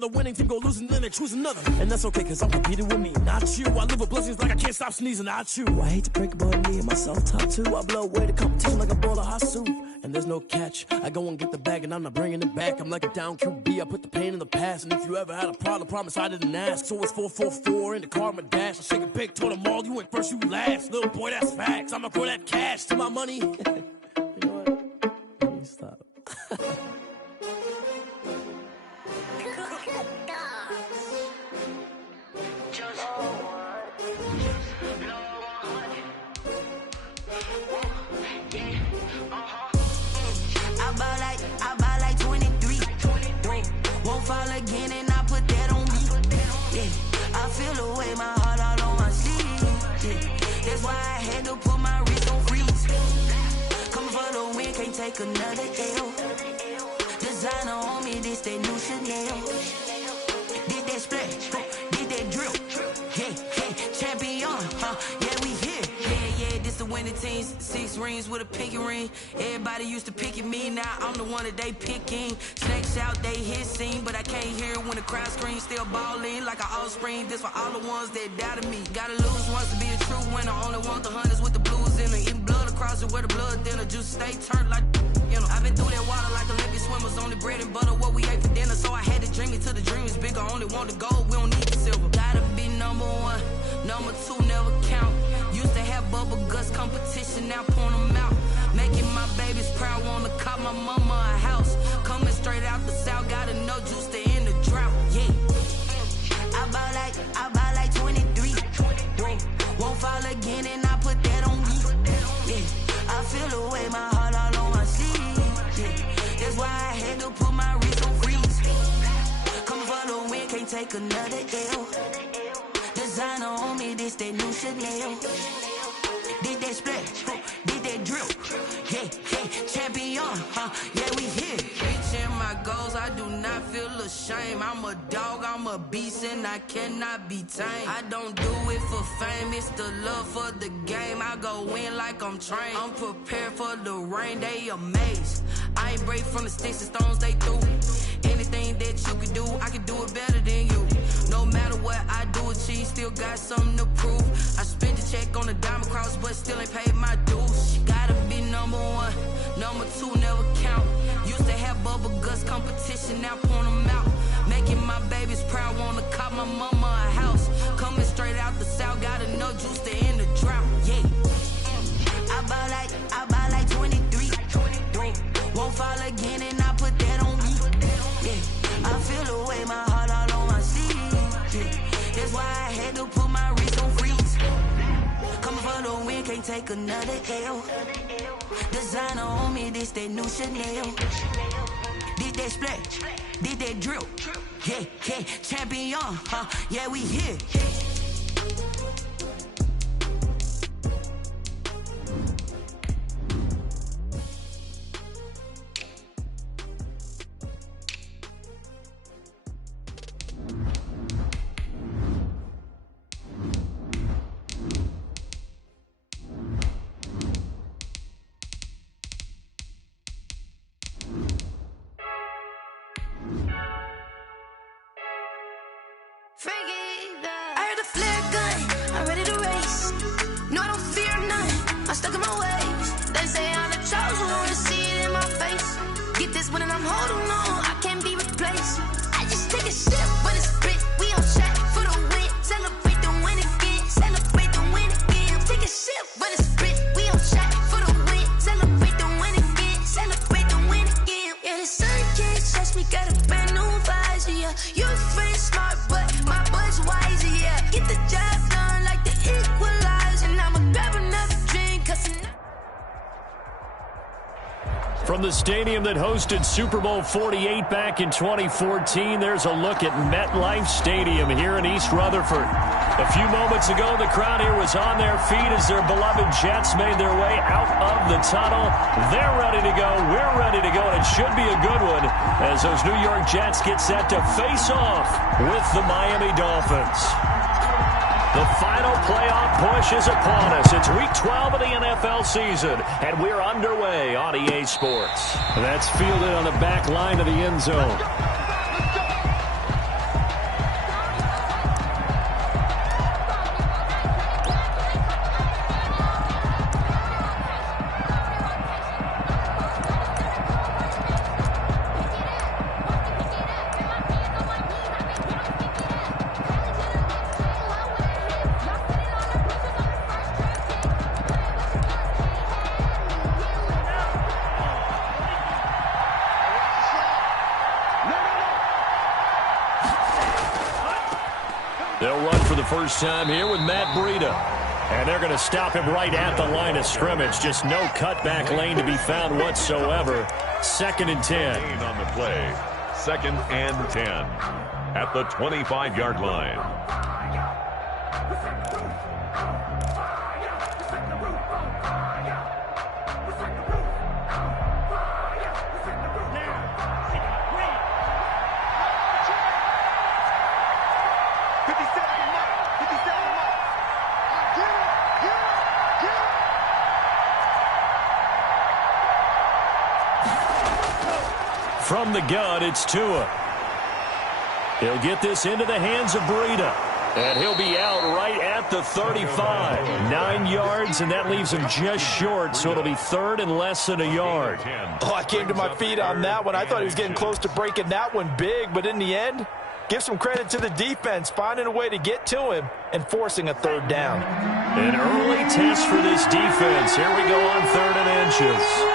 The winning team go losing, then they choose another. And that's okay, cause I'm competing with me, not you. I live with blessings like I can't stop sneezing, not you. I hate to break it, but me and myself top two. I blow away the competition like a bowl of hot soup. And there's no catch. I go and get the bag and I'm not bringing it back. I'm like a down QB, I put the pain in the past. And if you ever had a problem, promise I didn't ask. So it's 4-4-4 in the car, my dash. I shake a big, told them all, you went first, you last. Little boy, that's facts. I'ma grow that cash to my money. You know what? Let me stop. Fall again and I put that on me. Yeah, I feel the way, my heart all on my sleeve. Yeah, that's why I had to put my wrist on freeze. Coming for the win, can't take another L. Designer on me, this that new Chanel. Did that splash, did that drill. Yeah, champion, yeah, we here. Yeah, this the winning team. 6 rings with a pinky ring. Everybody used to pick at me, now I'm the one that they picking. Snakes out, they hit scene, but I can't hear it when the crowd screams. Still ballin' like an offspring. This for all the ones that doubted me. Gotta lose once to be a true winner. Only want the hunters with the blues in it. Eating blood across it where the blood dinner. Juice stay turned like, you know. I've been through that water like Olympic swimmers. Only bread and butter, what we ate for dinner. So I had to dream it till the dream is bigger. Only want the gold, we don't need the silver. Gotta be number 1, number 2 never count. Used to have bubble guts competition, now point them out. Making my babies proud, wanna cop my mama a house. Coming straight out the south, gotta know juice to end the drought. Yeah, I buy like 23. Won't fall again and I put that on me. Yeah, I feel the way, my heart all on my sleeve. Yeah, that's why I had to put my wrist on freeze. Coming for the win, can't take another L. Designer on me, this that new Chanel. Did that splash, did that drill. Yeah, champion, yeah, we here. Reaching my goals, I do not feel ashamed. I'm a dog, I'm a beast, and I cannot be tamed. I don't do it for fame, it's the love for the game. I go in like I'm trained. I'm prepared for the rain, they amazed. I ain't break from the sticks and stones they threw. Anything that you can do, I can do it better than you. No matter what I do, achieve, still got something to prove. I spent the check on the diamond cross, but still ain't paid my dues. Gotta be number 1, number 2 never count. Used to have bubble guts competition, now point them out. Making my babies proud, wanna cop my mama a house. Coming straight out the south, gotta know juice to end the drought. Yeah, I buy like 23. Won't fall again and I put that on me. Yeah, I feel the way, my heart all on my sleeve. Yeah, that's why I had to put my wrist on freeze. Coming for the win, can't take another L. Designer on me, this that new Chanel. Did that splash, did that drill. Yeah, champion, yeah, we here. I heard the flare gun, I'm ready to race. No, I don't fear none, I'm stuck in my ways. They say I'm the chosen one, see it in my face. Get this one and I'm holding on, I can't be replaced. I just take a sip, but it's spit. We on shot for the win, celebrate the win again, celebrate the win again. Take a sip, but it's spit. We on shot for the win, celebrate the win again, celebrate the win again. Yeah, the sun can't touch me, got a brand new visor. Yeah, your friend's smart, but my boy's wiser. Yeah, get the job done like the equalizer. And I'ma grab another drink, cause From the stadium that hosted Super Bowl 48 back in 2014, there's a look at MetLife Stadium here in East Rutherford. A few moments ago, the crowd here was on their feet as their beloved Jets made their way out of the tunnel. They're ready to go. We're ready to go, and it should be a good one as those New York Jets get set to face off with the Miami Dolphins. The final playoff push is upon us. It's Week 12 of the NFL season, and we're underway on EA Sports. That's fielded on the back line of the end zone. They'll run for the first time here with Matt Breida. And they're going to stop him right at the line of scrimmage. Just no cutback lane to be found whatsoever. 2nd and 10. On the play. 2nd and 10. At the 25-yard line. From the gun, it's Tua. He'll get this into the hands of Breida. And he'll be out right at the 35. 9 yards, and that leaves him just short, so it'll be 3rd and less than a yard. Oh, I came to my feet on that one. I thought he was getting close to breaking that one big, but in the end, give some credit to the defense, finding a way to get to him and forcing a 3rd down. An early test for this defense. Here we go on 3rd and inches.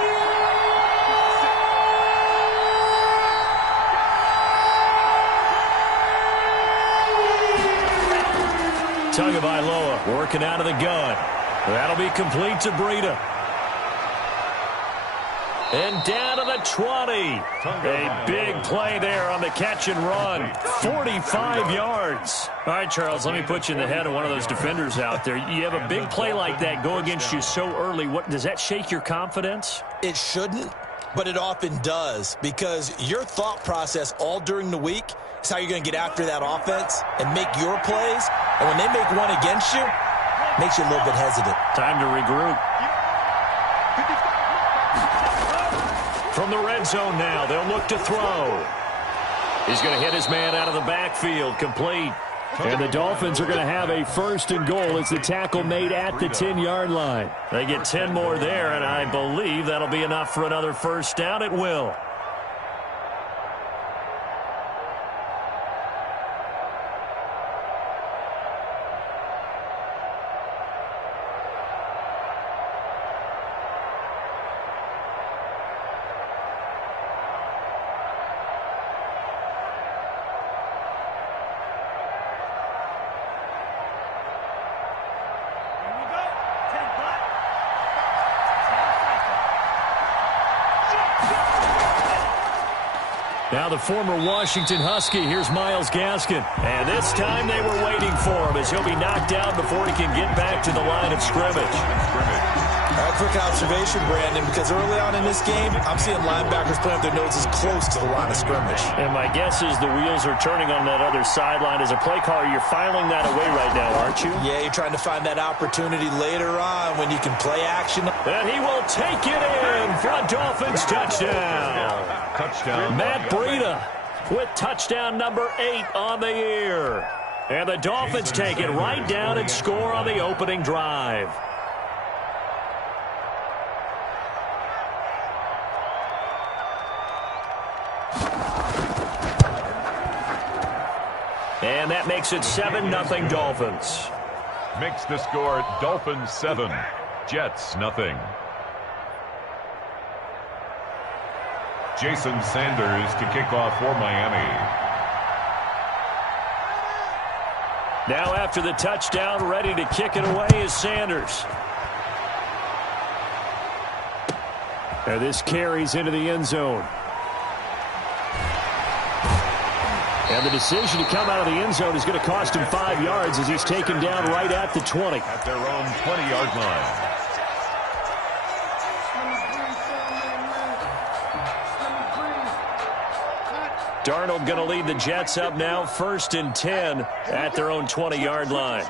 Tagovailoa working out of the gun. That'll be complete to Breida. And down to the 20. A big play there on the catch and run. 45 yards. All right, Charles, let me put you in the head of one of those defenders out there. You have a big play like that go against you so early. What does that shake your confidence? It shouldn't, but it often does, because your thought process all during the week is how you're going to get after that offense and make your plays. And when they make one against you, it makes you a little bit hesitant. Time to regroup. From the red zone now, they'll look to throw. He's going to hit his man out of the backfield, complete. And the Dolphins are going to have a 1st and goal as the tackle made at the 10-yard line. They get 10 more there, and I believe that'll be enough for another 1st down. It will. Now the former Washington Husky, here's Myles Gaskin. And this time they were waiting for him as he'll be knocked down before he can get back to the line of scrimmage. A quick observation, Brandon, because early on in this game, I'm seeing linebackers putting up their noses close to the line of scrimmage. And my guess is the wheels are turning on that other sideline. As a play caller, you're filing that away right now, aren't you? Yeah, you're trying to find that opportunity later on when you can play action. And he will take it in for a Dolphins touchdown. Touchdown. Matt Breida with touchdown number 8 on the year. And the Dolphins take it right down and score on the opening drive. And that makes it 7-0 Dolphins. Makes the score Dolphins 7, Jets nothing. Jason Sanders to kick off for Miami. Now after the touchdown, ready to kick it away is Sanders. And this carries into the end zone. And the decision to come out of the end zone is going to cost him 5 yards as he's taken down right at the 20. At their own 20-yard line. Darnold going to lead the Jets up now, 1st and 10 at their own 20-yard line.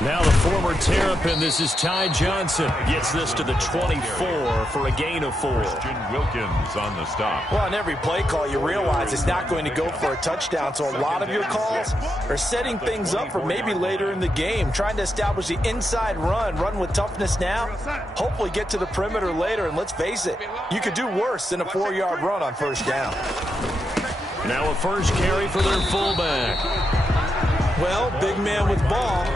Now the former Terrapin, this is Ty Johnson. Gets this to the 24 for a gain of 4. Christian Wilkins on the stop. Well, on every play call, you realize it's not going to go for a touchdown, so a lot of your calls are setting things up for maybe later in the game, trying to establish the inside run with toughness now, hopefully get to the perimeter later, and let's face it, you could do worse than a 4-yard run on 1st down. Now a first carry for their fullback. Well, big man with ball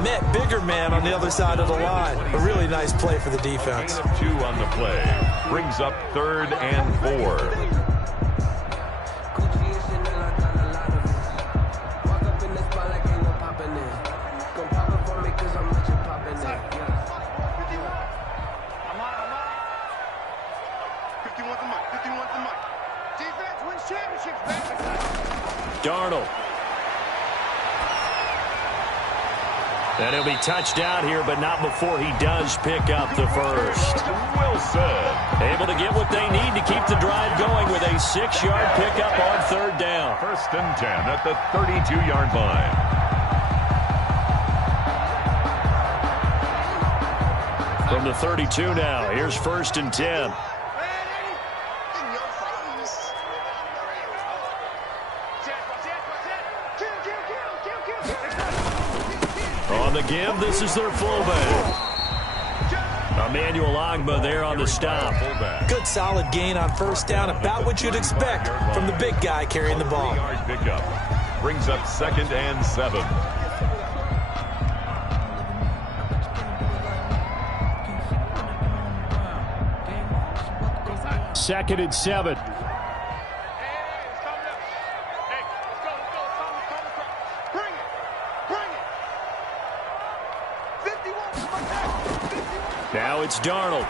met bigger man on the other side of the line. A really nice play for the defense. 2 on the play. Brings up 3rd and 4. Darnold. And he'll be touched out here, but not before he does pick up the first. Wilson. Able to get what they need to keep the drive going with a 6-yard pickup on third down. 1st and 10 at the 32-yard line. From the 32 now, here's 1st and 10. On the give, this is their fullback. Emmanuel Ogbah there on the stop. Good solid gain on 1st down, about what you'd expect from the big guy carrying the ball. 3-yard pickup. Brings up 2nd and 7. Second and 7. Now it's Darnold.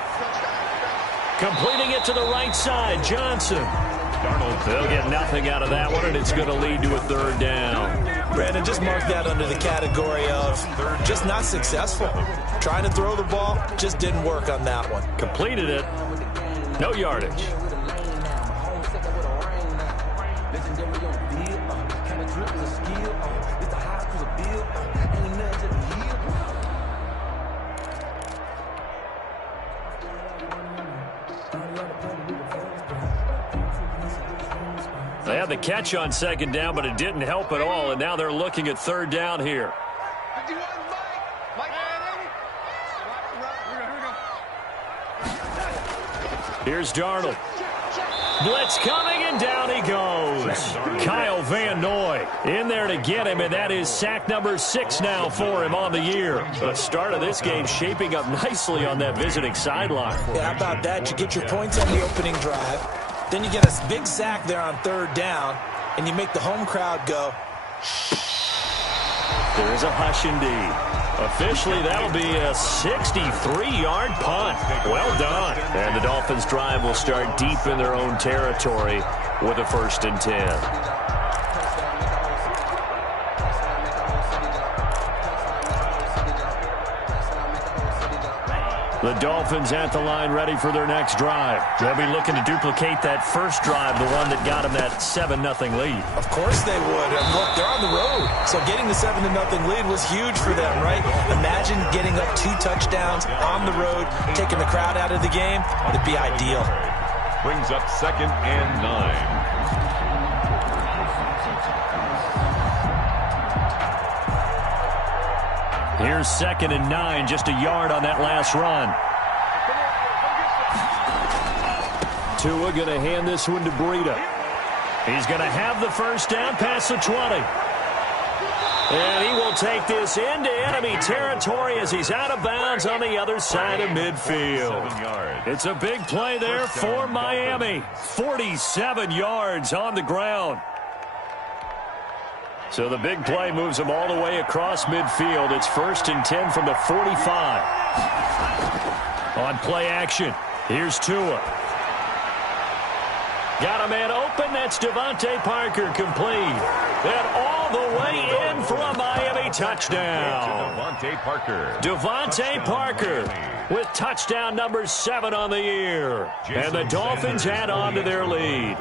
Completing it to the right side, Johnson. Darnold, they'll get nothing out of that one, and it's going to lead to a 3rd down. Brandon, just mark that under the category of just not successful. Trying to throw the ball, just didn't work on that one. Completed it. No yardage. They had the catch on 2nd down, but it didn't help at all, and now they're looking at 3rd down here. Here's Darnold. Blitz coming, and down he goes. Kyle Van Noy in there to get him, and that is sack number 6 now for him on the year. The start of this game shaping up nicely on that visiting sideline. Yeah, how about that? You get your points on the opening drive. Then you get a big sack there on 3rd down, and you make the home crowd go. There is a hush indeed. Officially, that'll be a 63-yard punt. Well done. And the Dolphins' drive will start deep in their own territory with a 1st and 10. The Dolphins at the line ready for their next drive. They'll be looking to duplicate that first drive, the one that got them that 7-0 lead. Of course they would. And look, they're on the road. So getting the 7-0 lead was huge for them, right? Imagine getting up 2 touchdowns on the road, taking the crowd out of the game. It'd be ideal. Brings up 2nd and 9. Here's 2nd and 9, just a yard on that last run. Tua going to hand this one to Breida. He's going to have the first down past the 20. And he will take this into enemy territory as he's out of bounds on the other side of midfield. It's a big play there for Miami. 47 yards on the ground. So the big play moves them all the way across midfield. It's 1st and 10 from the 45. On play action, here's Tua. Got a man open. That's Devontae Parker complete. And all the way in for a Miami touchdown. Devontae Parker with touchdown number 7 on the year. And the Dolphins add on to their lead.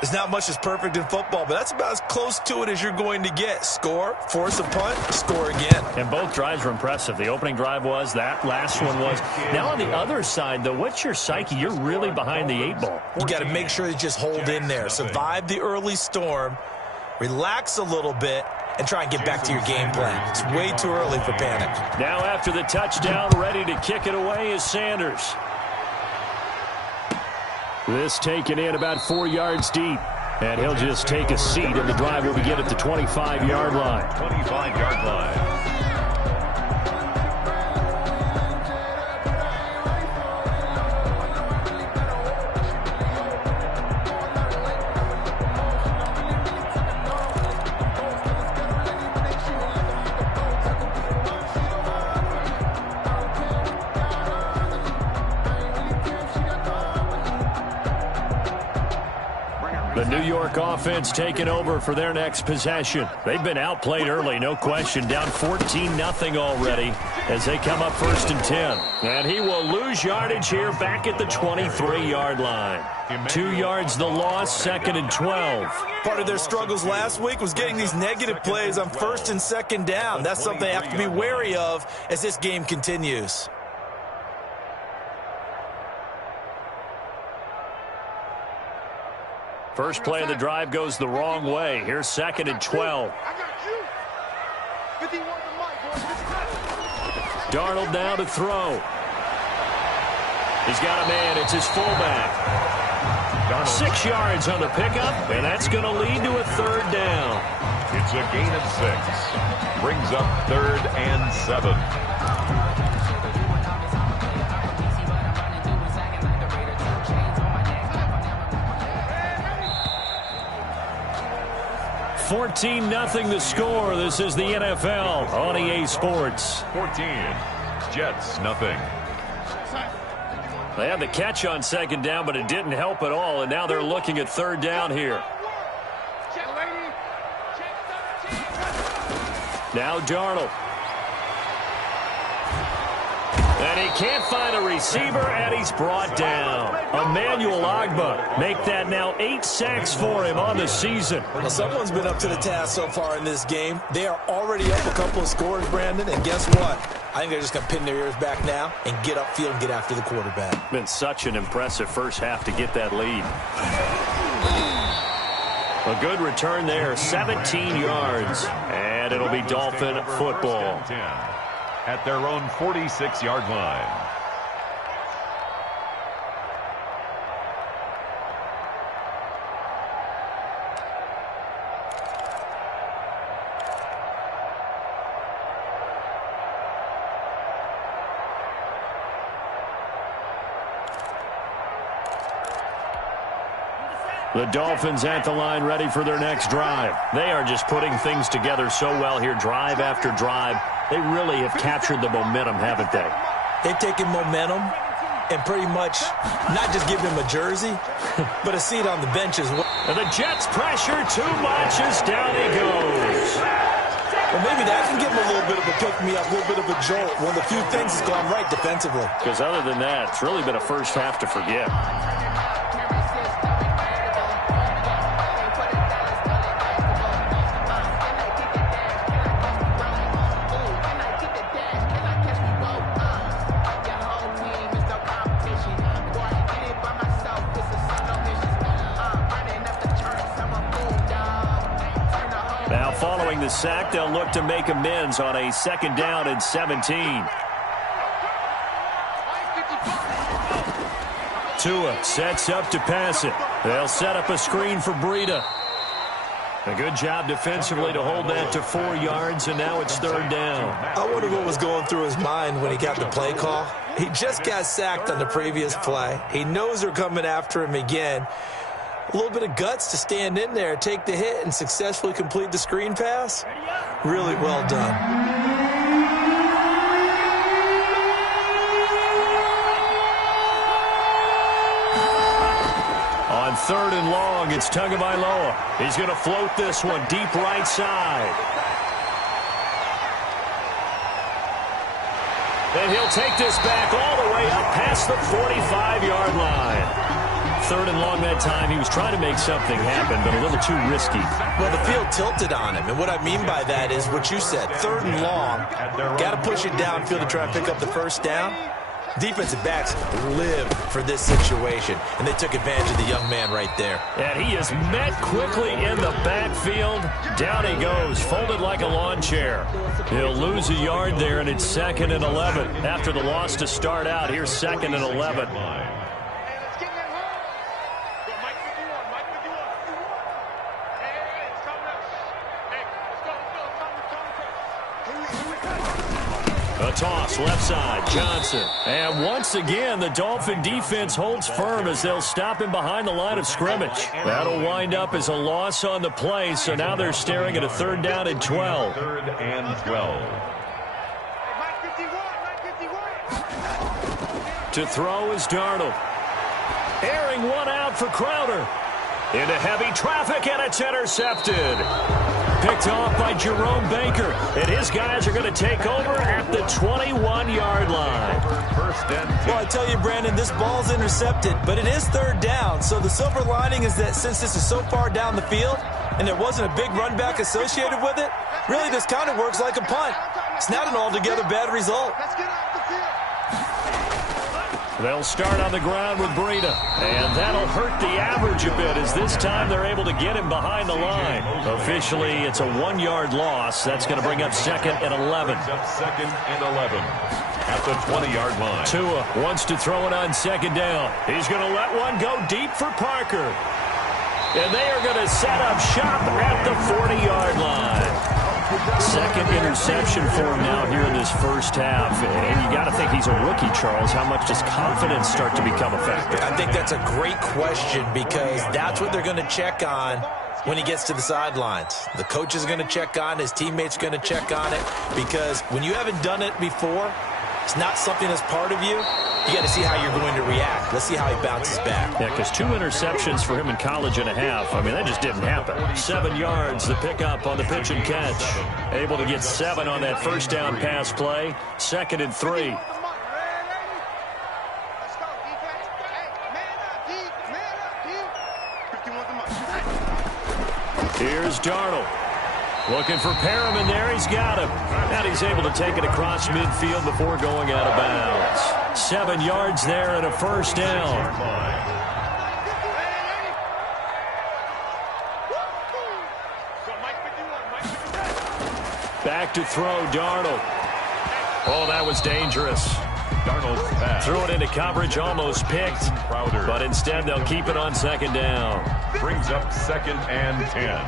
There's not much that's perfect in football, but that's about as close to it as you're going to get. Score, force a punt, score again. And both drives were impressive. The opening drive was, that last one was. Now on the other side, though, what's your psyche? You're really behind the 8 ball. You got to make sure you just hold in there. Survive the early storm, relax a little bit, and try and get back to your game plan. It's way too early for panic. Now after the touchdown, ready to kick it away is Sanders. This taken in about 4 yards deep. And he'll just take a seat, and the drive will begin at the 25-yard line. 25-yard line. The New York offense taking over for their next possession. They've been outplayed early, no question. Down 14-0 already as they come up 1st and 10. And he will lose yardage here back at the 23-yard line. 2 yards the loss, 2nd and 12. Part of their struggles last week was getting these negative plays on 1st and 2nd down. That's something they have to be wary of as this game continues. First play of the drive goes the wrong way. Here's 2nd and 12. Darnold now to throw. He's got a man. It's his fullback. 6 yards on the pickup, and that's going to lead to a 3rd down. It's a gain of 6. Brings up 3rd and 7. 14-0 the score. This is the NFL on EA Sports. 14. Jets, nothing. They had the catch on 2nd down, but it didn't help at all, and now they're looking at 3rd down here. Now Darnold. And he can't find a receiver, and he's brought down. Emmanuel Ogbah make that now 8 sacks for him on the season. Well, someone's been up to the task so far in this game. They are already up a couple of scores, Brandon, and guess what? I think they're just going to pin their ears back now and get upfield and get after the quarterback. Been such an impressive first half to get that lead. A good return there, 17 yards, and it'll be Dolphin football. At their own 46-yard line. The Dolphins at the line ready for their next drive. They are just putting things together so well here, drive after drive. They really have captured the momentum, haven't they? They've taken momentum and pretty much not just given him a jersey, but a seat on the bench as well. And the Jets pressure too much as down he goes. Well, maybe that can give him a little bit of a pick-me-up, a little bit of a jolt. One of the few things that's gone right defensively. Because other than that, it's really been a first half to forget. Following the sack, they'll look to make amends on a 2nd down and 17. Tua sets up to pass it. They'll set up a screen for Breida. A good job defensively to hold that to 4 yards, and now it's 3rd down. I wonder what was going through his mind when he got the play call. He just got sacked on the previous play. He knows they're coming after him again. A little bit of guts to stand in there, take the hit, and successfully complete the screen pass. Really well done. On 3rd and long, it's Tagovailoa. He's going to float this one deep right side. And he'll take this back all the way up past the 45-yard line. 3rd and long that time. He was trying to make something happen, but a little too risky. Well, the field tilted on him, and what I mean by that is what you said. 3rd and long, got to push it downfield to try and pick up the 1st down. Defensive backs live for this situation, and they took advantage of the young man right there. And he is met quickly in the backfield. Down he goes, folded like a lawn chair. He'll lose a yard there, and it's 2nd and 11. After the loss to start out, here's 2nd and 11. A toss, left side, Johnson. And once again, the Dolphin defense holds firm as they'll stop him behind the line of scrimmage. That'll wind up as a loss on the play, so now they're staring at a 3rd down and 12. 3rd and 12. To throw is Darnold. Airing one out for Crowder. Into heavy traffic, and it's intercepted. Picked off by Jerome Baker, and his guys are going to take over at the 21-yard line. First and 10. Well, I tell you, Brandon, this ball's intercepted, but it is third down. So the silver lining is that since this is so far down the field and there wasn't a big run back associated with it, really this kind of works like a punt. It's not an altogether bad result. They'll start on the ground with Breida, and that'll hurt the average a bit as this time they're able to get him behind the line. Officially, it's a 1-yard loss. That's going to bring up second and 11. Second and 11 at the 20-yard line. Tua wants to throw it on second down. He's going to let one go deep for Parker. And they are going to set up shop at the 40-yard line. Second interception for him now here in this first half. And you got to think he's a rookie, Charles. How much does confidence start to become a factor? I think that's a great question because that's what they're going to check on when he gets to the sidelines. The coach is going to check on, his teammates are going to check on it, because when you haven't done it before, it's not something that's part of you. You got to see how you're going to react. Let's see how he bounces back. Yeah, because 2 interceptions for him in college and a half. I mean, that just didn't happen. 7 yards, the pickup on the pitch and catch. Able to get 7 on that first down pass play. Second and 3. Here's Darnold. Looking for Perriman there. He's got him. And he's able to take it across midfield before going out of bounds. 7 yards there and a first down. Back to throw, Darnold. Oh, that was dangerous. Darnold's pass. Threw it into coverage, almost picked. But instead, they'll keep it on second down. Brings up second and 10.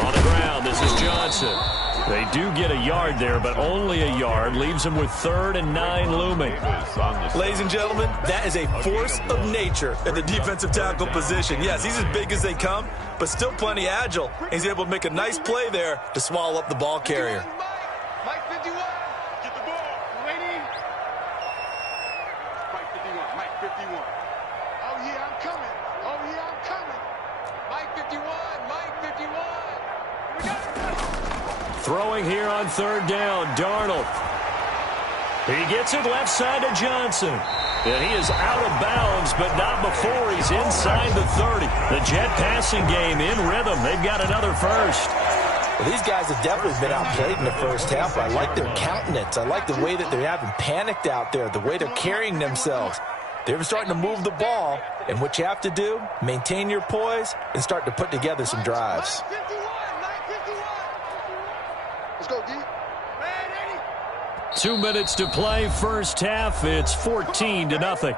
On the ground, this is Johnson. They do get a yard there, but only a yard. Leaves them with 3rd and 9 looming. Ladies and gentlemen, that is a force of nature at the defensive tackle position. Yes, he's as big as they come, but still plenty agile. He's able to make a nice play there to swallow up the ball carrier. Mike 51, get the ball. Waiting. Mike 51, Mike 51. Oh, yeah, I'm coming. Oh, yeah, I'm coming. Mike 51, Mike 51. We got it. Throwing here on 3rd down, Darnold. He gets it left side to Johnson. And he is out of bounds, but not before he's inside the 30. The Jet passing game in rhythm. They've got another first. Well, these guys have definitely been outplayed in the first half. I like their countenance. I like the way that they haven't panicked out there, the way they're carrying themselves. They're starting to move the ball, and what you have to do, maintain your poise and start to put together some drives. Mike 51, Mike 51. Let's go, D. 2 minutes to play, first half. It's 14-0. Let's go.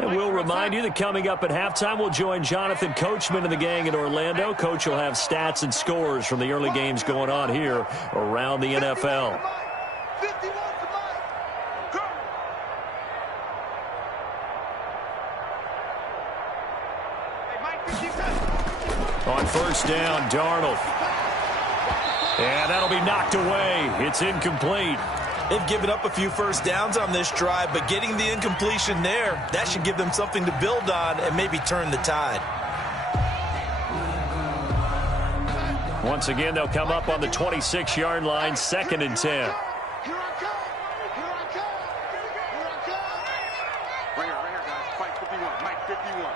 And we'll remind you that coming up at halftime, we'll join Jonathan Coachman and the gang in Orlando. Coach will have stats and scores from the early games going on here around the NFL. 51 to Mike. Go. Hey, Mike 51. On first down, Darnold. And that'll be knocked away. It's incomplete. They've given up a few first downs on this drive, but getting the incompletion there, that should give them something to build on and maybe turn the tide. Once again, they'll come up on the 26-yard line, 2nd and 10. Here I come. Here I come. Here I come. Right here, guys. Mike 51. Mike 51.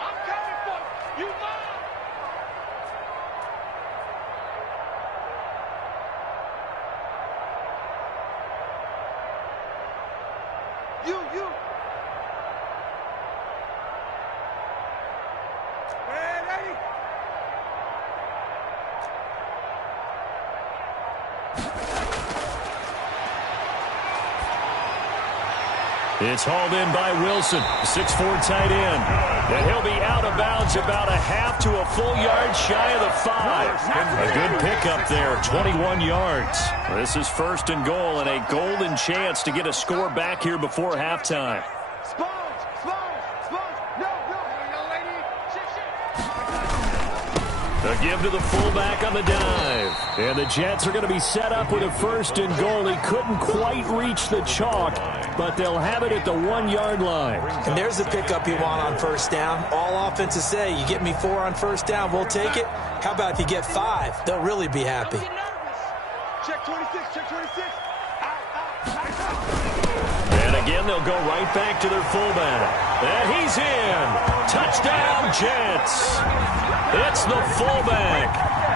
I'm coming for you. You mine. You. Ready? It's hauled in by Wilson, 6'4" tight end. And he'll be out of bounds about a half to a full yard shy of the 5. A good pickup there, 21 yards. This is 1st and goal and a golden chance to get a score back here before halftime. A give to the fullback on the dive. And the Jets are going to be set up with a 1st and goal. He couldn't quite reach the chalk, but they'll have it at the 1-yard line. And there's the pickup you want on 1st down. All offenses say, you get me 4 on 1st down, we'll take it. How about if you get 5? They'll really be happy. Check 26, check 26. And again, they'll go right back to their fullback. And he's in. Touchdown, Jets. It's the fullback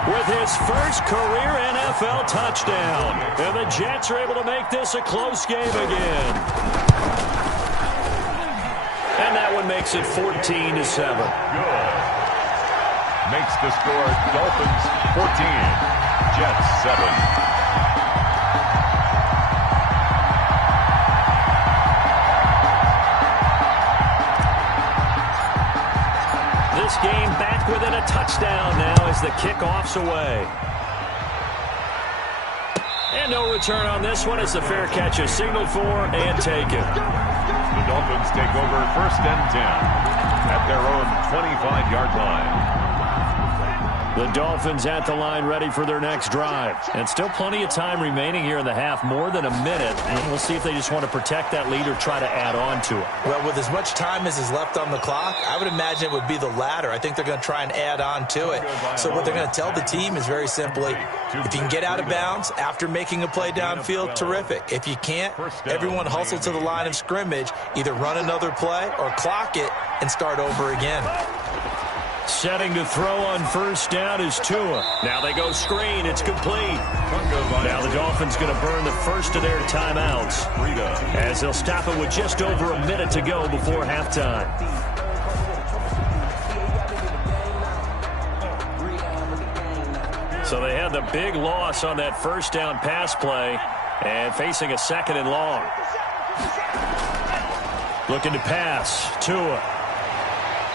with his first career NFL touchdown. And the Jets are able to make this a close game again. And that one makes it 14-7. Good. Makes the score Dolphins 14, Jets 7. This game back within a touchdown now as the kickoff's away. And no return on this one as the fair catch is signaled for and taken. The Dolphins take over 1st and 10 at their own 25-yard line. The Dolphins at the line ready for their next drive. And still plenty of time remaining here in the half, more than a minute. And we'll see if they just want to protect that lead or try to add on to it. Well, with as much time as is left on the clock, I would imagine it would be the latter. I think they're going to try and add on to it. So what they're going to tell the team is very simply, if you can get out of bounds after making a play downfield, terrific. If you can't, everyone hustle to the line of scrimmage, either run another play or clock it and start over again. Setting to throw on 1st down is Tua. Now they go screen. It's complete. Now the Dolphins going to burn the first of their timeouts as they'll stop it with just over a minute to go before halftime. So they had the big loss on that 1st down pass play and facing a 2nd and long. Looking to pass. Tua.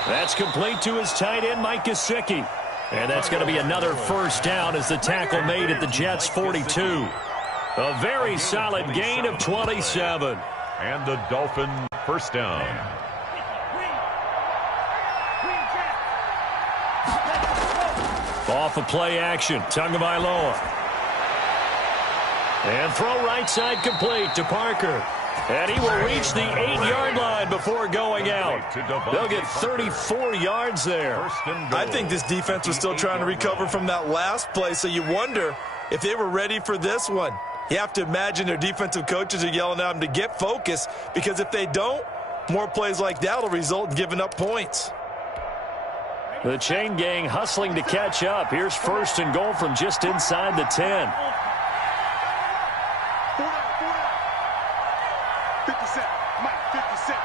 That's complete to his tight end, Mike Gesicki. And that's going to be another 1st down as the tackle made at the Jets' 42. A very solid gain of 27. And the Dolphin 1st down. Off of play action, Tagovailoa. And throw right side complete to Parker. And he will reach the 8-yard line before going out. They'll get 34 yards there. I think this defense was still trying to recover from that last play, so you wonder if they were ready for this one. You have to imagine their defensive coaches are yelling at them to get focused, because if they don't, more plays like that will result in giving up points. The chain gang hustling to catch up. Here's 1st and goal from just inside the 10. 57, Mike, 57.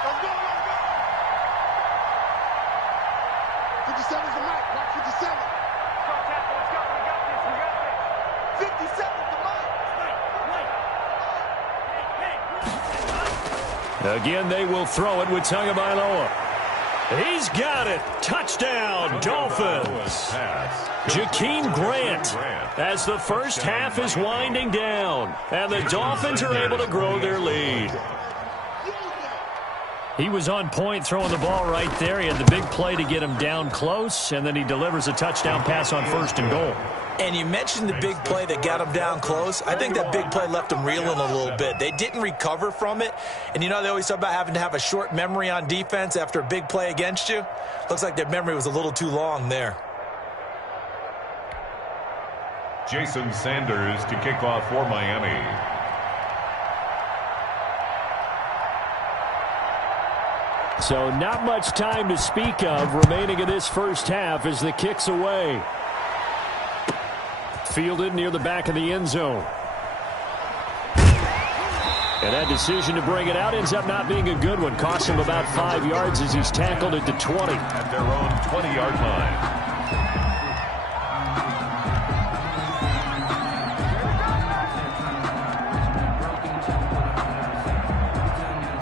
Let's go, let's go. 57 is the Mike, Mike 57. Go, tackle, let's go, we got this, 57 is the Mike. Again, they will throw it with Tagovailoa. He's got it. Touchdown, Dolphins. Jakeem Grant as the first half is winding down. And the Dolphins are able to grow their lead. He was on point throwing the ball right there. He had the big play to get him down close, and then he delivers a touchdown pass on 1st and goal. And you mentioned the big play that got him down close. I think that big play left him reeling a little bit. They didn't recover from it. And, you know, they always talk about having to have a short memory on defense after a big play against you. Looks like their memory was a little too long there. Jason Sanders to kick off for Miami. So not much time to speak of remaining in this first half as the kick's away. Fielded near the back of the end zone. And that decision to bring it out ends up not being a good one. Costs him about 5 yards as he's tackled at the 20. At their own 20-yard line.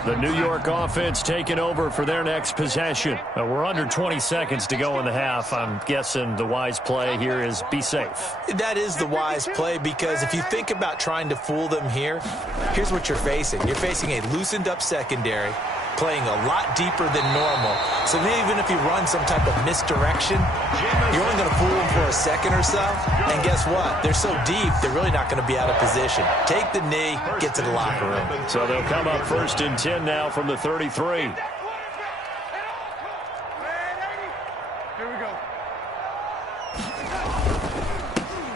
The New York offense taking over for their next possession. We're under 20 seconds to go in the half. I'm guessing the wise play here is be safe. That is the wise play, because if you think about trying to fool them here, here's what you're facing. You're facing a loosened up secondary. playing a lot deeper than normal. So even if you run some type of misdirection, you're only going to fool them for a second or so. And guess what? They're so deep, they're really not going to be out of position. Take the knee, get to the locker room. So they'll come up 1st and 10 now from the 33.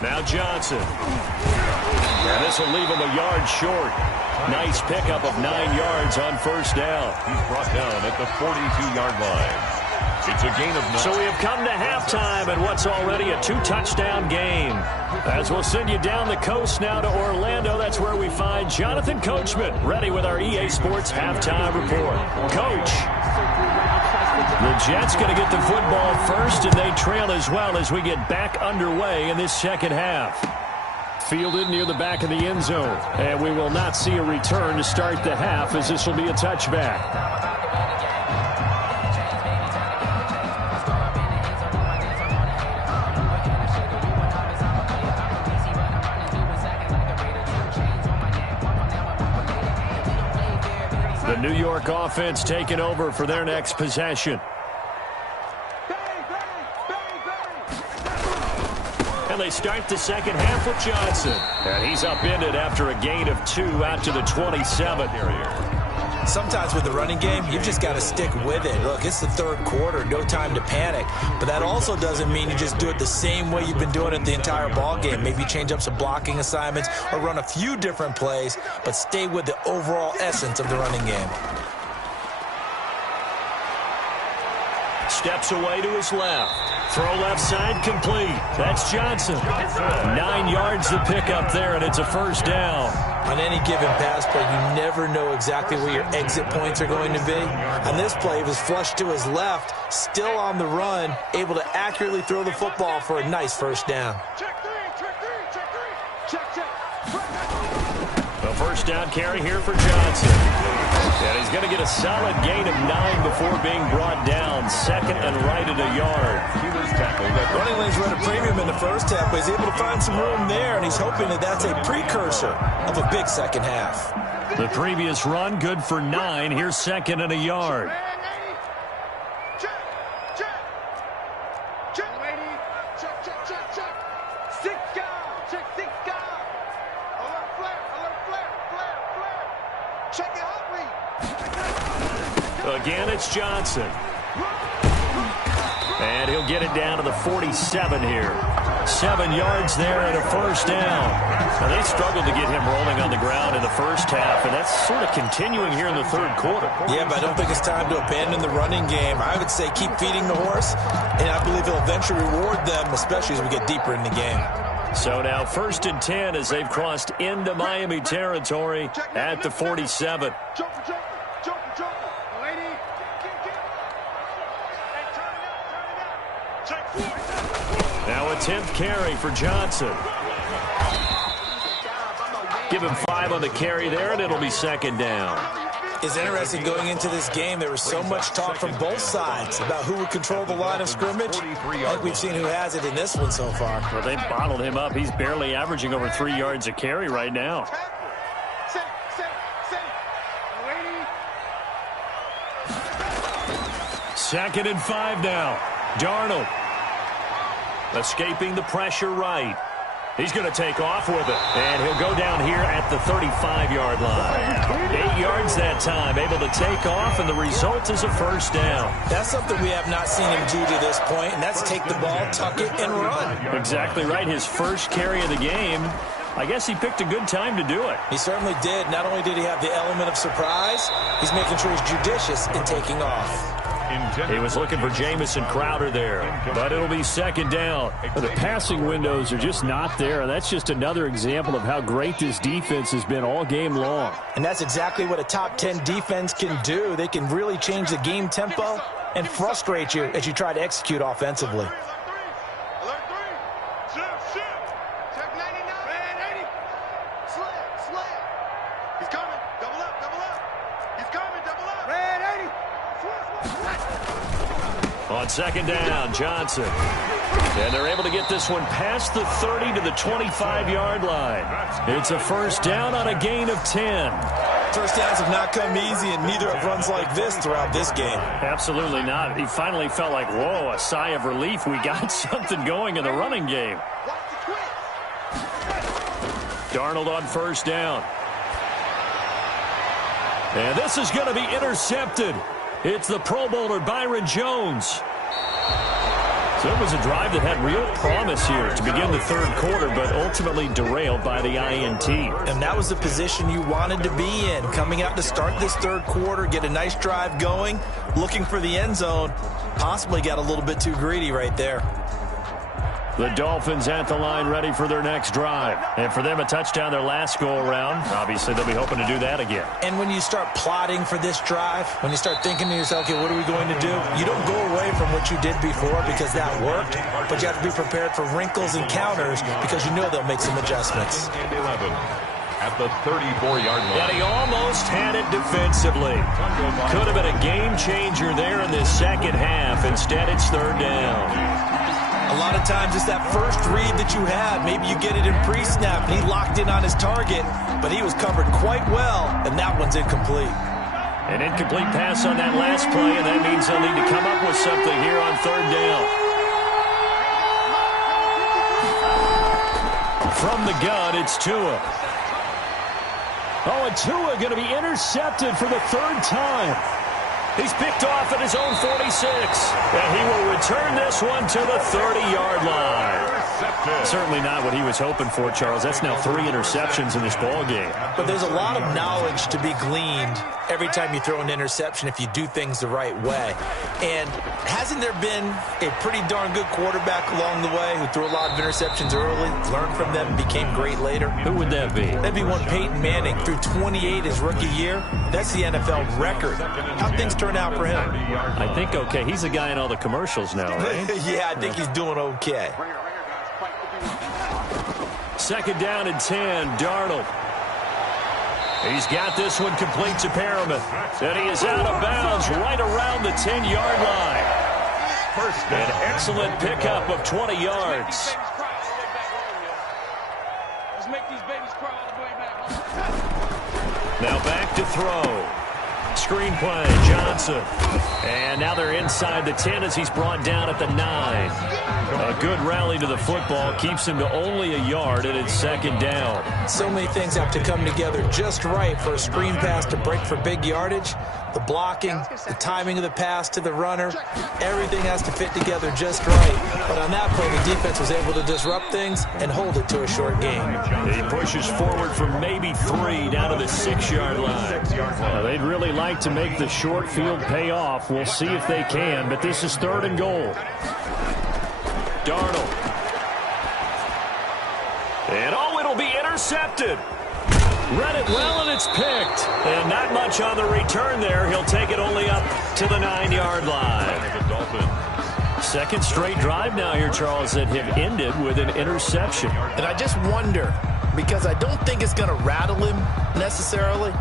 Now Johnson. And this will leave him a yard short. Nice pickup of 9 yards on 1st down. He's brought down at the 42-yard line. It's a gain of 9. So we have come to halftime and what's already a 2-touchdown game. As we'll send you down the coast now to Orlando, that's where we find Jonathan Coachman ready with our EA Sports halftime report. Coach, the Jets going to get the football first, and they trail as well as we get back underway in this second half. Fielded near the back of the end zone, and we will not see a return to start the half as this will be a touchback. The New York offense taking over for their next possession. And they start the second half with Johnson. And he's upended after a gain of 2 out to the 27 area. Sometimes with the running game, you've just got to stick with it. Look, it's the third quarter, no time to panic. But that also doesn't mean you just do it the same way you've been doing it the entire ball game. Maybe change up some blocking assignments or run a few different plays, but stay with the overall essence of the running game. Steps away to his left. Throw left side complete. That's Johnson. 9 yards to pick up there, and it's a 1st down. On any given pass play, you never know exactly where your exit points are going to be. On this play, he was flushed to his left, still on the run, able to accurately throw the football for a nice 1st down. A 1st down carry here for Johnson. And he's going to get a solid gain of 9 before being brought down. 2nd and right at a yard. He was tackled. Running lanes were at a premium in the first half, but he's able to find some room there, and he's hoping that that's a precursor of a big second half. The previous run, good for 9. Here's 2nd and a yard. Again, it's Johnson. And he'll get it down to the 47 here. 7 yards there and a 1st down. Now, they struggled to get him rolling on the ground in the first half, and that's sort of continuing here in the third quarter. Yeah, but I don't think it's time to abandon the running game. I would say keep feeding the horse, and I believe he'll eventually reward them, especially as we get deeper in the game. So now 1st and 10 as they've crossed into Miami territory at the 47. Now a 10th carry for Johnson. Give him 5 on the carry there, and it'll be 2nd down. It's interesting going into this game. There was so much talk from both sides about who would control the line of scrimmage. I think we've seen who has it in this one so far. Well, they bottled him up. He's barely averaging over 3 yards a carry right now. Second and 5 now. Darnold escaping the pressure right. He's going to take off with it, and he'll go down here at the 35-yard line. 8 yards that time, able to take off, and the result is a 1st down. That's something we have not seen him do to this point, and that's take the ball, tuck it, and run. Exactly right. His first carry of the game. I guess he picked a good time to do it. He certainly did. Not only did he have the element of surprise, he's making sure he's judicious in taking off. He was looking for Jamison Crowder there, but it'll be 2nd down. The passing windows are just not there. That's just another example of how great this defense has been all game long. And that's exactly what a top 10 defense can do. They can really change the game tempo and frustrate you as you try to execute offensively. On 2nd down, Johnson. And they're able to get this one past the 30 to the 25-yard line. It's a 1st down on a gain of 10. First downs have not come easy, and neither have runs like this throughout this game. Absolutely not. He finally felt like, whoa, a sigh of relief. We got something going in the running game. Darnold on first down. And this is going to be intercepted. It's the Pro Bowler Byron Jones. So it was a drive that had real promise here to begin the third quarter, but ultimately derailed by the INT. And that was the position you wanted to be in, coming out to start this third quarter, get a nice drive going, looking for the end zone. Possibly got a little bit too greedy right there. The Dolphins at the line ready for their next drive. And for them, a touchdown their last go-around. Obviously, they'll be hoping to do that again. And when you start plotting for this drive, when you start thinking to yourself, okay, what are we going to do? You don't go away from what you did before because that worked, but you have to be prepared for wrinkles and counters because you know they'll make some adjustments. And 11 at the 34-yard line. And he almost had it defensively. Could have been a game changer there in this second half. Instead, it's third down. A lot of times it's that first read that you have. Maybe you get it in pre-snap, and he locked in on his target, but he was covered quite well, and that one's incomplete. An incomplete pass on that last play, and that means they'll need to come up with something here on third down. From the gun, it's Tua. Oh, and Tua going to be intercepted for the third time. He's picked off at his own 46. And he will return this one to the 30-yard line. Certainly not what he was hoping for, Charles. That's now 3 interceptions in this ball game. But there's a lot of knowledge to be gleaned every time you throw an interception if you do things the right way. And hasn't there been a pretty darn good quarterback along the way who threw a lot of interceptions early, learned from them, and became great later? Who would that be? That'd be one Peyton Manning. Threw 28 his rookie year. That's the NFL record. How things turn out for him? I think okay. He's a guy in all the commercials now, right? Yeah, I think he's doing okay. Second down and 10, Darnold. He's got this one complete to Perriman. And he is out of bounds right around the 10-yard line. An excellent pickup of 20 yards. Now back to throw. Screen play, Johnson. And now they're inside the 10 as he's brought down at the 9. A good rally to the football keeps him to only a yard, and it's second down. So many things have to come together just right for a screen pass to break for big yardage. The blocking, the timing of the pass to the runner, everything has to fit together just right. But on that play, the defense was able to disrupt things and hold it to a short game. He pushes forward from maybe 3 down to the 6-yard line. Now, they'd really like to make the short field pay off. We'll see if they can, but this is third and goal. Darnold. And it'll be intercepted. Read it well, and it's picked. And not much on the return there. He'll take it only up to the 9-yard line. Second straight drive now here, Charles, that have ended with an interception. And I just wonder, because I don't think it's going to rattle him necessarily,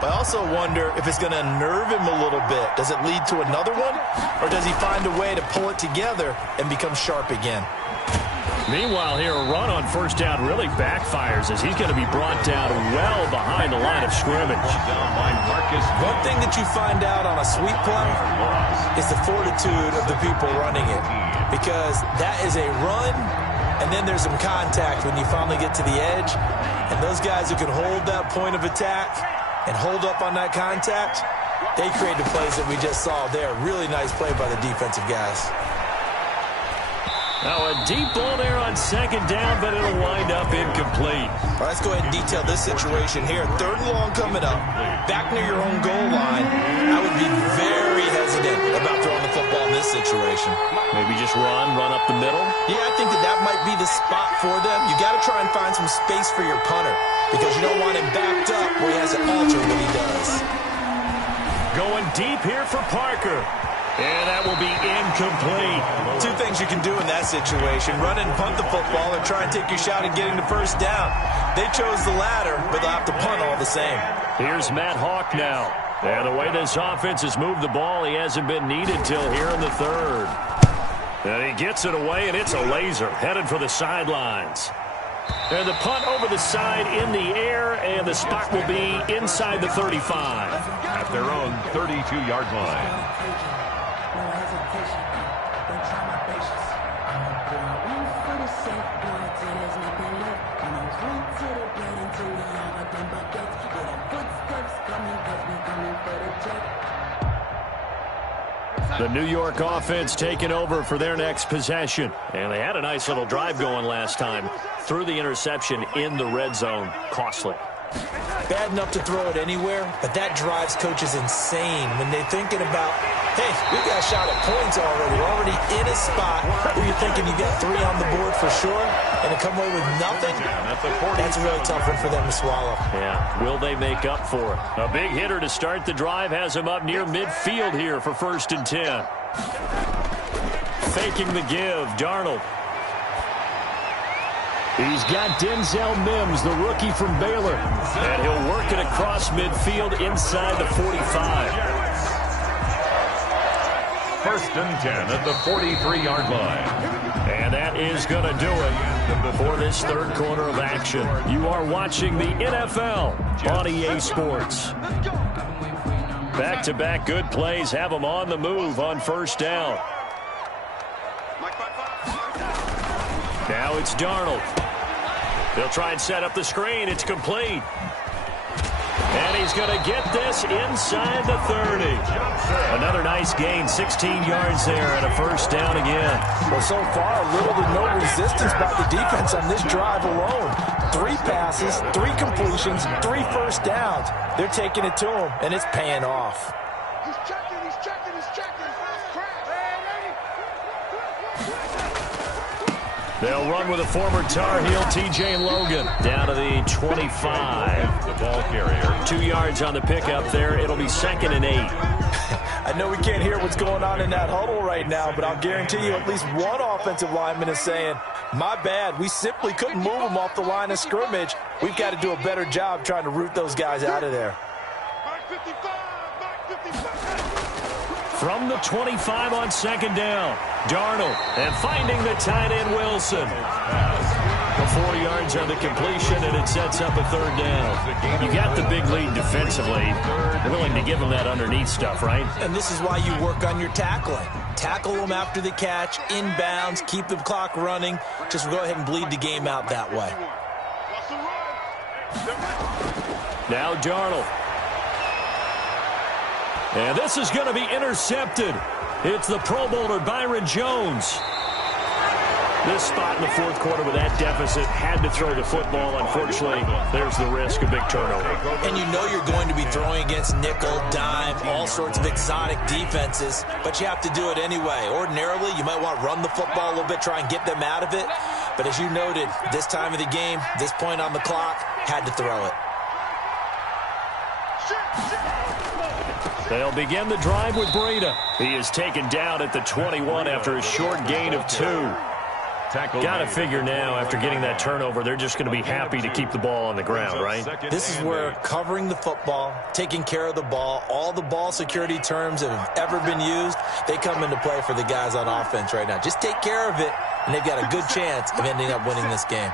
but I also wonder if it's going to unnerve him a little bit. Does it lead to another one? Or does he find a way to pull it together and become sharp again? Meanwhile, here, a run on first down really backfires as he's going to be brought down well behind the line of scrimmage. One thing that you find out on a sweep play is the fortitude of the people running it, because that is a run, and then there's some contact when you finally get to the edge, and those guys who can hold that point of attack and hold up on that contact, they create the plays that we just saw there. Really nice play by the defensive guys. Now a deep ball there on second down, but it'll wind up incomplete. All right, let's go ahead and detail this situation here. Third and long coming up, back near your own goal line. I would be very hesitant about throwing the football in this situation. Maybe just run up the middle? Yeah, I think that might be the spot for them. You got to try and find some space for your punter because you don't want him backed up where he has to alter what he does. Going deep here for Parker. And that will be incomplete. Two things you can do in that situation. Run and punt the football or try and take your shot at getting the first down. They chose the latter, but they'll have to punt all the same. Here's Matt Hawk now. And the way this offense has moved the ball, he hasn't been needed till here in the third. And he gets it away, and it's a laser headed for the sidelines. And the punt over the side in the air, and the spot will be inside the 35. At their own 32-yard line. The New York offense taking over for their next possession. And they had a nice little drive going last time. Threw the interception in the red zone. Costly. Bad enough to throw it anywhere, but that drives coaches insane when they're thinking about, hey, we got a shot at points already. We're already in a spot where you're thinking you got 3 on the board for sure, and to come away with nothing, that's a really tough one for them to swallow. Yeah, will they make up for it? A big hitter to start the drive has him up near midfield here for 1st and 10. Faking the give, Darnold. He's got Denzel Mims, the rookie from Baylor. And he'll work it across midfield inside the 45. 1st and 10 at the 43-yard line. And that is going to do it for this third quarter of action. You are watching the NFL on EA Sports. Back-to-back good plays have them on the move on 1st down. Now it's Darnold. They'll try and set up the screen. It's complete. And he's going to get this inside the 30. Another nice gain, 16 yards there, and a 1st down again. Well, so far, little to no resistance by the defense on this drive alone. 3 passes, 3 completions, 3 1st downs. They're taking it to him, and it's paying off. He's checking, he's checking, he's checking. They'll run with a former Tar Heel, T.J. Logan, down to the 25. The ball carrier. 2 yards on the pickup there. It'll be 2nd and 8. I know we can't hear what's going on in that huddle right now, but I'll guarantee you at least one offensive lineman is saying, my bad, we simply couldn't move them off the line of scrimmage. We've got to do a better job trying to root those guys out of there. From the 25 on 2nd down, Darnold, and finding the tight end Wilson. 4 yards on the completion, and it sets up a 3rd down. You got the big lead defensively. Willing to give them that underneath stuff, right? And this is why you work on your tackling. Tackle them after the catch, inbounds, keep the clock running. Just go ahead and bleed the game out that way. Now Darnold. And this is going to be intercepted. It's the Pro Bowler Byron Jones. This spot in the 4th quarter with that deficit, had to throw the football. Unfortunately, there's the risk of big turnover. And you know you're going to be throwing against nickel, dime, all sorts of exotic defenses, but you have to do it anyway. Ordinarily, you might want to run the football a little bit, try and get them out of it. But as you noted, this time of the game, this point on the clock, had to throw it. They'll begin the drive with Breida. He is taken down at the 21 after a short gain of 2. Got to figure now, after getting that turnover, they're just going to be happy to keep the ball on the ground, right? This is where covering the football, taking care of the ball, all the ball security terms that have ever been used, they come into play for the guys on offense right now. Just take care of it, and they've got a good chance of ending up winning this game.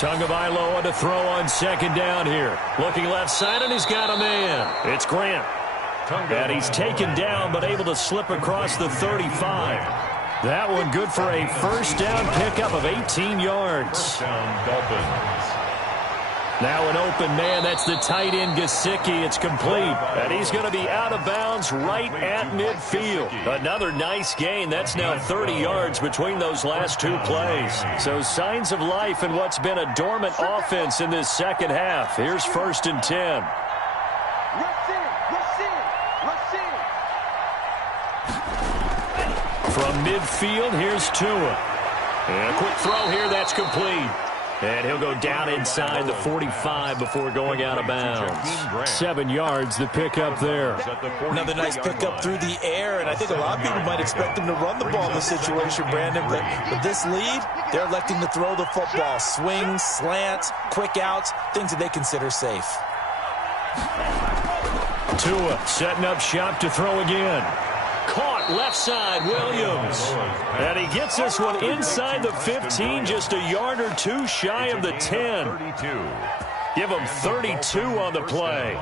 Tagovailoa to throw on 2nd down here. Looking left side, and he's got a man. It's Grant. And he's taken down, but able to slip across the 35. That one good for a 1st down pickup of 18 yards. Now an open man. That's the tight end, Gesicki. It's complete. And he's going to be out of bounds right at midfield. Another nice gain. That's now 30 yards between those last 2 plays. So signs of life in what's been a dormant offense in this 2nd half. Here's 1st and 10. From midfield, here's Tua. And a quick throw here. That's complete. And he'll go down inside the 45 before going out of bounds. 7 yards, the pickup there. Another nice pickup through the air, and I think a lot of people might expect him to run the ball in this situation, Brandon. But with this lead, they're electing to throw the football. Swings, slants, quick outs, things that they consider safe. Tua setting up shop to throw again. Caught. left side, Williams. And he gets this one inside the 15, just a yard or two shy of the 10. Give him 32 on the play.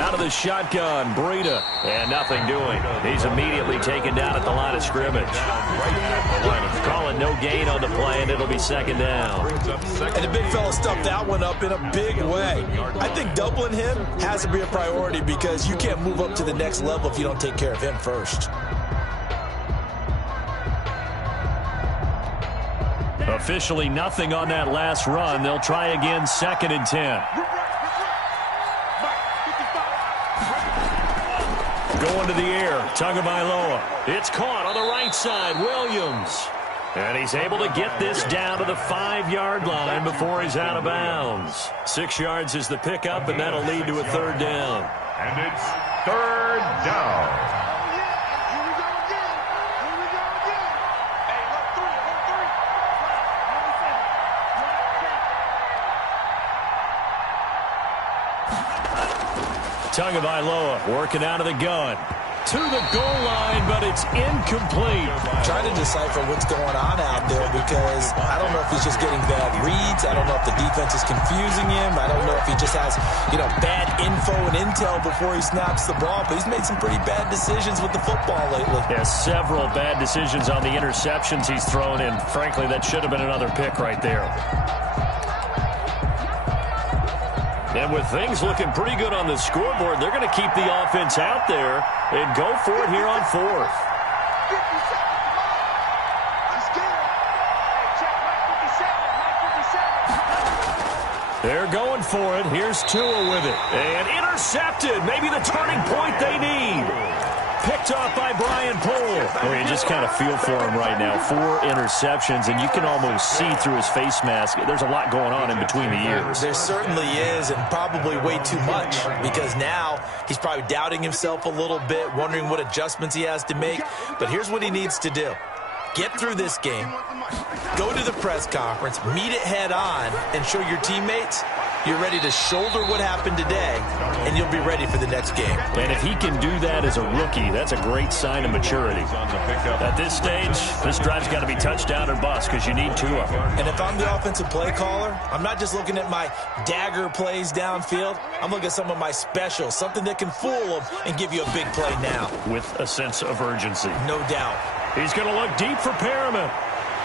Out of the shotgun, Breida, and nothing doing. He's immediately taken down at the line of scrimmage. Calling no gain on the play, and it'll be second down. And the big fella stuffed that one up in a big way. I think doubling him has to be a priority because you can't move up to the next level if you don't take care of him first. Officially nothing on that last run. They'll try again, 2nd and 10. Going to the air, Tagovailoa. It's caught on the right side, Williams. And he's able to get this down to the 5-yard line before he's out of bounds. 6 yards is the pickup, and that'll lead to a 3rd down. And it's 3rd down. Tagovailoa working out of the gun. To the goal line, but it's incomplete. Trying to decipher what's going on out there because I don't know if he's just getting bad reads. I don't know if the defense is confusing him. I don't know if he just has, bad info and intel before he snaps the ball. But he's made some pretty bad decisions with the football lately. Yeah, several bad decisions on the interceptions he's thrown in. Frankly, that should have been another pick right there. And with things looking pretty good on the scoreboard, they're going to keep the offense out there and go for it here on 4th. They're going for it. Here's Tua with it. And intercepted. Maybe the turning point they need. Picked off by Brian Poole. You just kind of feel for him right now. 4 interceptions, and you can almost see through his face mask. There's a lot going on in between the ears. There certainly is, and probably way too much, because now he's probably doubting himself a little bit, wondering what adjustments he has to make. But here's what he needs to do. Get through this game, go to the press conference, meet it head on, and show your teammates you're ready to shoulder what happened today, and you'll be ready for the next game. And if he can do that as a rookie, that's a great sign of maturity. At this stage, this drive's got to be touchdown or bust because you need 2 of them. And if I'm the offensive play caller, I'm not just looking at my dagger plays downfield. I'm looking at some of my specials, something that can fool them and give you a big play now. With a sense of urgency. No doubt. He's going to look deep for Perriman.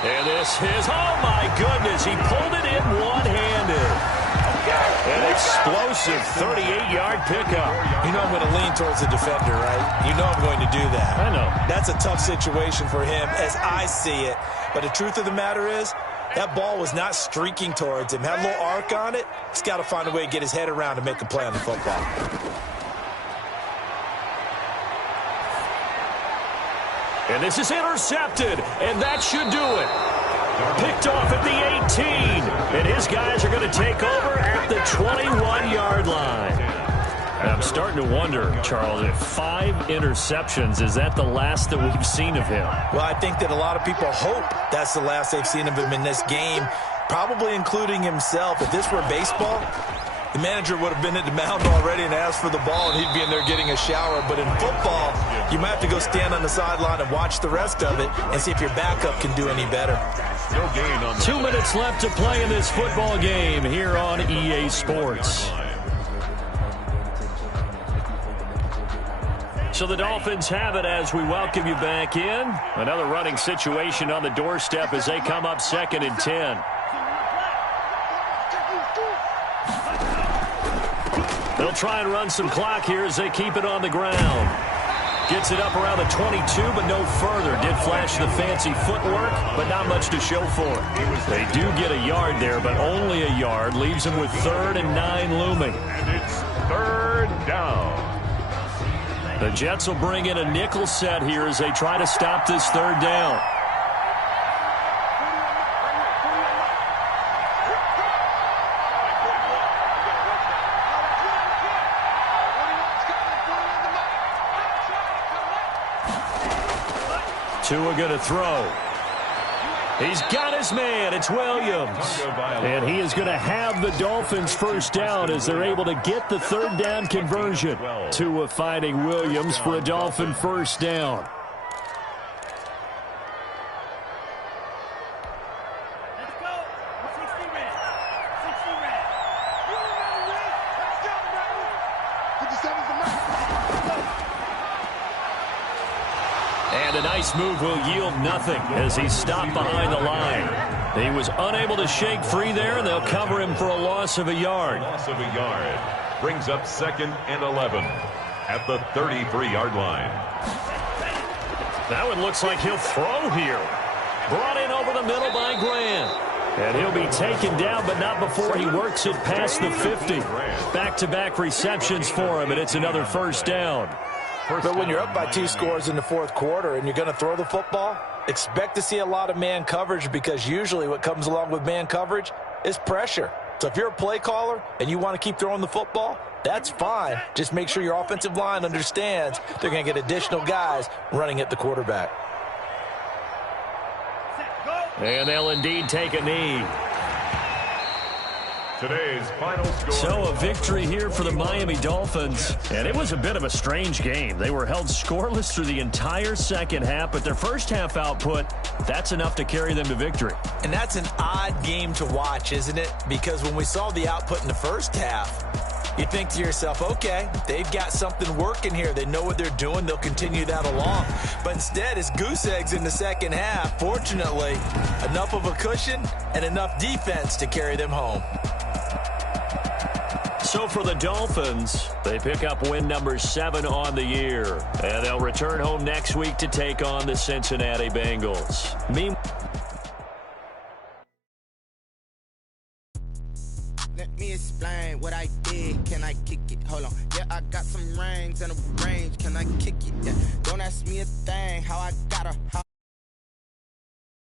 And this is, oh my goodness, he pulled it in one-handed. An explosive 38-yard pickup. You know I'm going to lean towards the defender, right? You know I'm going to do that. I know. That's a tough situation for him as I see it. But the truth of the matter is, that ball was not streaking towards him. Had a little arc on it. He's got to find a way to get his head around and make a play on the football. And this is intercepted, and that should do it. Picked off at the 18, and his guys are going to take over at the 21-yard line. And I'm starting to wonder, Charles, if 5 interceptions, is that the last that we've seen of him? Well, I think that a lot of people hope that's the last they've seen of him in this game, probably including himself. If this were baseball, the manager would have been at the mound already and asked for the ball, and he'd be in there getting a shower. But in football, you might have to go stand on the sideline and watch the rest of it and see if your backup can do any better. 2 minutes left to play in this football game here on EA Sports. So the Dolphins have it as we welcome you back in. Another running situation on the doorstep as they come up 2nd and 10. They'll try and run some clock here as they keep it on the ground. Gets it up around the 22, but no further. Did flash the fancy footwork, but not much to show for it. They do get a yard there, but only a yard. Leaves them with 3rd and 9 looming. And it's 3rd down. The Jets will bring in a nickel set here as they try to stop this 3rd down. Tua going to throw. He's got his man. It's Williams. And he is going to have the Dolphins first down as they're able to get the third down conversion. Tua finding Williams for a Dolphin first down. And a nice move will yield nothing as he's stopped behind the line. He was unable to shake free there, and they'll cover him for a loss of a yard. Loss of a yard brings up 2nd and 11 at the 33-yard line. That one looks like he'll throw here. Brought in over the middle by Grant. And he'll be taken down, but not before he works it past the 50. Back-to-back receptions for him, and it's another first down. But when you're up by 2 scores in the fourth quarter and you're going to throw the football, expect to see a lot of man coverage, because usually what comes along with man coverage is pressure. So if you're a play caller and you want to keep throwing the football, that's fine. Just make sure your offensive line understands they're going to get additional guys running at the quarterback. And they'll indeed take a knee. Today's final score. So a victory here for the Miami Dolphins. And it was a bit of a strange game. They were held scoreless through the entire second half, but their first half output, that's enough to carry them to victory. And that's an odd game to watch, isn't it? Because when we saw the output in the first half, you think to yourself, okay, they've got something working here. They know what they're doing. They'll continue that along. But instead, it's goose eggs in the second half. Fortunately, enough of a cushion and enough defense to carry them home. So for the Dolphins, they pick up win number 7 on the year. And they'll return home next week to take on the Cincinnati Bengals. Let me explain what I did. Can I kick it? Hold on. Yeah, I got some rings and a range. Can I kick it? Yeah. Don't ask me a thing. How I got her.